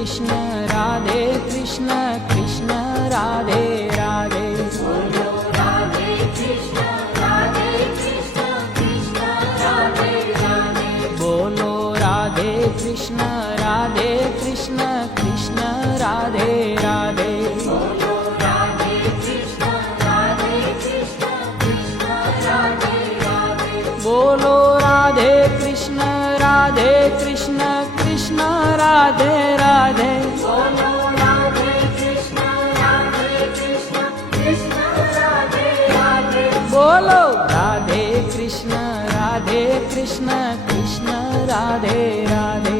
कृष्ण राधे कृष्ण कृष्ण राधे राधे बोलो राधे कृष्ण कृष्ण राधे राधे बोलो राधे कृष्ण कृष्ण कृष्ण राधे राधे बोलो राधे कृष्ण कृष्ण राधे राधे बोलो राधे कृष्ण कृष्ण कृष्ण राधे राधे बोलो राधे कृष्ण कृष्ण राधे राधे बोलो राधे कृष्ण कृष्ण कृष्ण राधे राधे